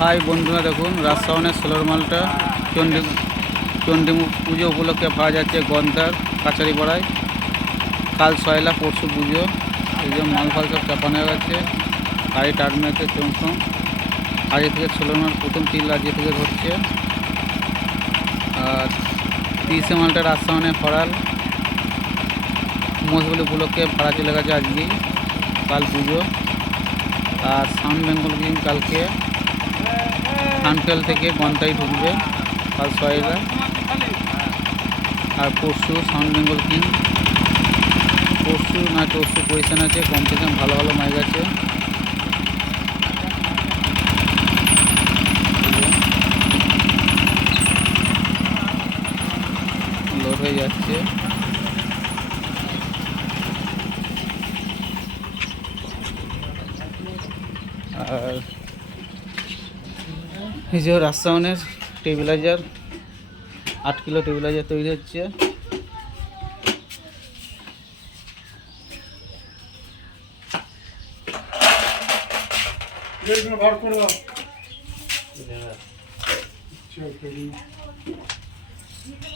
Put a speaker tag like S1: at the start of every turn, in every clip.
S1: High বন্ধুরা দেখুন, রাজশাহনের solar মালটা। চণ্ডী চণ্ডী পুজো উপলক্ষে পাওয়া যাচ্ছে গন্ধার কাছারি পাড়ায় কাল সয়লা, পরশু পুজো। এই যে মাল ফাল সব চাপানো হয়ে গেছে। গাড়ি টার্ট মেরেছে চমচম। আগে থেকে সোলার মাল প্রথম তিল আজকে থেকে ধরছে। আর তিরিশে মালটা রাজশাহনে ফরাল মশগুলি উপলক্ষে ভাড়া চলে গেছে আজকেই। কাল পুজো। আর সাউন্ড বেঙ্গল গেম কালকে। খানফেল থেকে গন্তাই ঢুকবে কাল ছয়রা আর পরশু সাউন্ড বেঙ্গল কিং পরশু না পরশু পজিশন আছে কম্পিটিশন ভালো ভালো মাইক আছে। লোড হয়ে যাচ্ছে। আর এই যে রাজস্থানের টেবিলাইজার, আট কিলো টেবিলাইজার তৈরি হচ্ছে।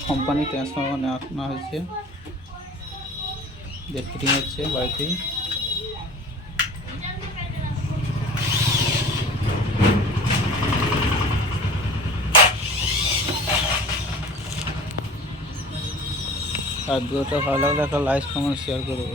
S1: কোম্পানি ট্রান্সফরমার নেওয়া হয়েছে। যে ফিটিং হচ্ছে বাড়িতেই। আর ভিডিওটা ভালো লাগলে একটা লাইক কমেন্ট শেয়ার করব